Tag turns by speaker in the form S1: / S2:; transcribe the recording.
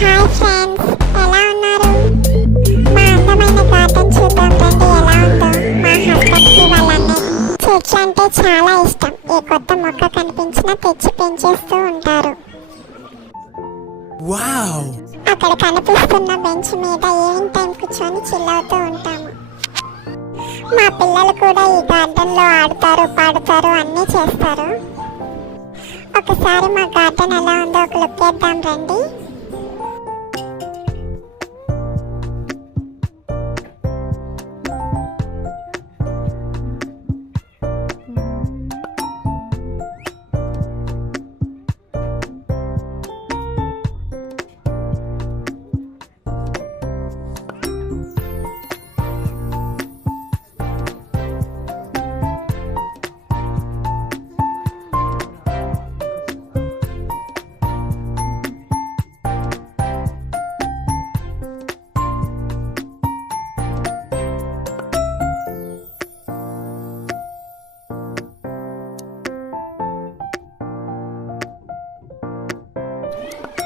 S1: Hi friends ఎలా ఉన్నారు? మా అందమైన గార్డెన్ చూద్దాం రండి. ఎలా ఉందో మా హస్బెండ్కి వాళ్ళ అన్నయ్య చెట్లు అంటే చాలా ఇష్టం. ఏ కొత్త మొక్క కనిపించినా తెచ్చి పెంచేస్తూ ఉంటారు! అక్కడ కనిపిస్తున్న బెంచ్ మీద ఈవినింగ్ టైం కూర్చొని చిల్ అవుతూ ఉంటాము. మా పిల్లలు కూడా ఈ గార్డెన్లో ఆడతారు పాడుతారు అన్నీ చేస్తారు. ఒకసారి మా గార్డెన్ ఎలా ఉందో ఒక లుక్ వేద్దాం రండి.